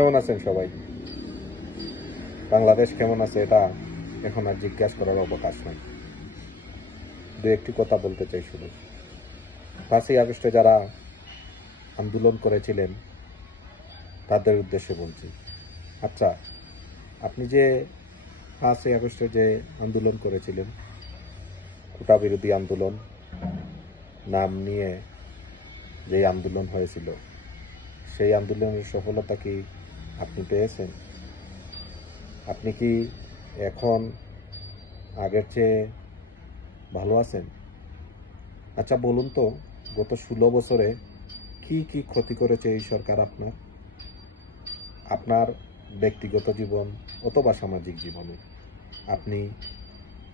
কেমন আছেন সবাই? বাংলাদেশ কেমন আছে এটা এখন আর জিজ্ঞাসা করার অবকাশ নাই। দু একটি কথা বলতে চাই শুধু। 5ই আগস্টে যারা আন্দোলন করেছিলেন তাদের উদ্দেশ্যে বলছি। আচ্ছা, আপনি যে 5ই আগস্টে যে আন্দোলন করেছিলেন, কোটা বিরোধী আন্দোলন নাম নিয়ে যে আন্দোলন হয়েছিল, সেই আন্দোলনের সফলতা কি আপনি পেয়েছেন? আপনি কি এখন আগের চেয়ে ভালো আছেন? আচ্ছা বলুন তো, গত 16 বছরে কি কি ক্ষতি করেছে এই সরকার আপনার ব্যক্তিগত জীবন অথবা সামাজিক জীবনে? আপনি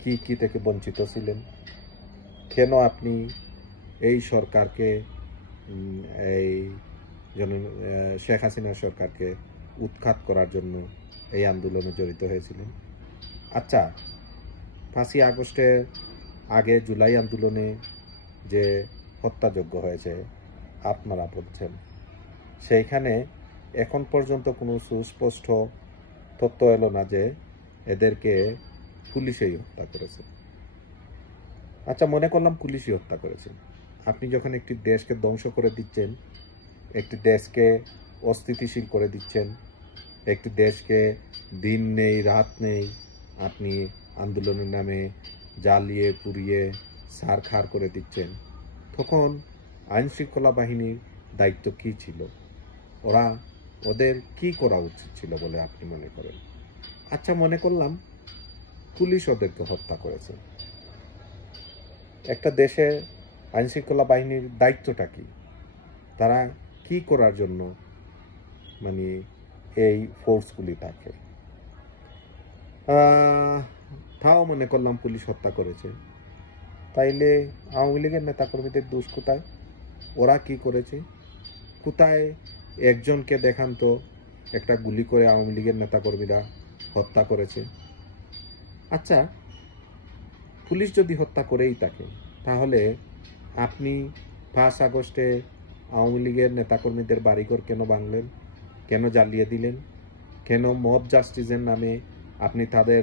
কি কি থেকে বঞ্চিত ছিলেন? কেন আপনি এই সরকারকে এই শেখ হাসিনার সরকারকে উৎখাত করার জন্য এই আন্দোলনে জড়িত হয়েছিলেন? আচ্ছা, 5ই আগস্টের আগে জুলাই আন্দোলনে যে হত্যাযজ্ঞ হয়েছে আপনারা বলছেন, সেইখানে এখন পর্যন্ত কোনো সুস্পষ্ট তথ্য এলো না যে এদেরকে পুলিশেই হত্যা করেছে। আচ্ছা, মনে করলাম পুলিশই হত্যা করেছে। আপনি যখন একটি দেশকে ধ্বংস করে দিচ্ছেন, একটি দেশকে অস্থিতিশীল করে দিচ্ছেন, একটি দেশকে দিন নেই রাত নেই আপনি আন্দোলনের নামে জ্বালিয়ে পুড়িয়ে ছারখার করে দিচ্ছেন, তখন আইন শৃঙ্খলা বাহিনীর দায়িত্ব কি ছিল? ওদের কি করা উচিত ছিল বলে আপনি মনে করেন? আচ্ছা, মনে করলাম পুলিশ ওদেরকে হত্যা করেছে। একটা দেশে আইন শৃঙ্খলা বাহিনীর দায়িত্বটা কি? তারা কি করার জন্য এই ফোর্সগুলি থাকে? তাও মনে করলাম পুলিশ হত্যা করেছে, তাইলে আওয়ামী লীগের নেতাকর্মীদের দোষ কোথায়? ওরা কি করেছে? কোথায় একজনকে দেখান তো একটা গুলি করে আওয়ামী লীগের নেতাকর্মীরা হত্যা করেছে? আচ্ছা, পুলিশ যদি হত্যা করেই থাকে, তাহলে আপনি 5 আগস্টে আওয়ামী লীগের নেতাকর্মীদের বাড়িঘর কেন ভাঙলেন? কেন জ্বালিয়ে দিলেন? কেন মব জাস্টিসের নামে আপনি তাদের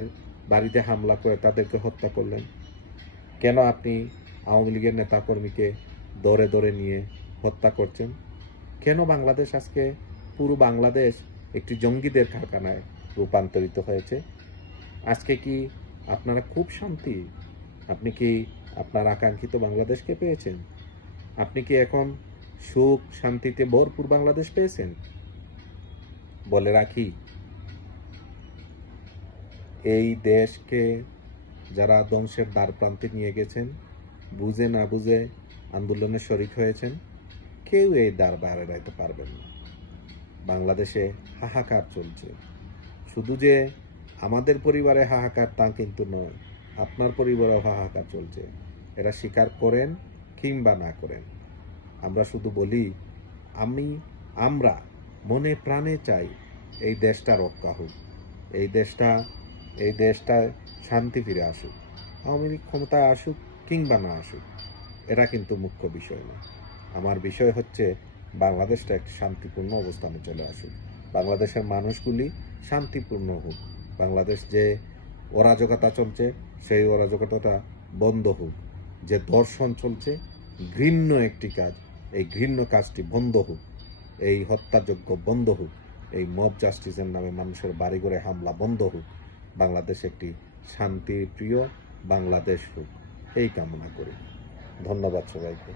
বাড়িতে হামলা করে তাদেরকে হত্যা করলেন? কেন আপনি আওয়ামী লীগের নেতাকর্মীকে দরে দরে নিয়ে হত্যা করছেন? কেন বাংলাদেশ আজকে পুরো বাংলাদেশ একটি জঙ্গিদের কারখানায় রূপান্তরিত হয়েছে? আজকে কি আপনারা খুব শান্তি? আপনি কি আপনার আকাঙ্ক্ষিত বাংলাদেশকে পেয়েছেন? আপনি কি এখন সুখ শান্তিতে ভরপুর বাংলাদেশ পেয়েছেন? বলে রাখি, এই দেশকে যারা ধ্বংসের দ্বার প্রান্তে নিয়ে গেছেন, বুঝে না বুঝে আন্দোলনে শরিক হয়েছেন, কেউ এই দ্বার বাইরে এড়াইতে পারবেন না। বাংলাদেশে হাহাকার চলছে। শুধু যে আমাদের পরিবারে হাহাকার তা কিন্তু নয়, আপনার পরিবারেও হাহাকার চলছে। এরা স্বীকার করেন কিংবা না করেন, আমরা শুধু বলি আমরা মনে প্রাণে চাই এই দেশটা রক্ষা হোক, এই দেশটায় শান্তি ফিরে আসুক। আওয়ামী লীগ ক্ষমতায় আসুক কিংবা না আসুক, এরা কিন্তু মুখ্য বিষয় না। আমার বিষয় হচ্ছে বাংলাদেশটা একটি শান্তিপূর্ণ অবস্থানে চলে আসুক, বাংলাদেশের মানুষগুলি শান্তিপূর্ণ হোক, বাংলাদেশ যে অরাজকতা চলছে সেই অরাজকতাটা বন্ধ হোক, যে ধর্ষণ চলছে ঘৃণ্য একটি কাজ, এই ঘৃণ্য কাজটি বন্ধ হোক, এই হত্যাযজ্ঞ বন্ধ হোক, এই মব জাস্টিসের নামে মানুষের বাড়িঘরে হামলা বন্ধ হোক, বাংলাদেশ একটি শান্তিপ্রিয় বাংলাদেশ হোক, এই কামনা করি। ধন্যবাদ সবাইকে।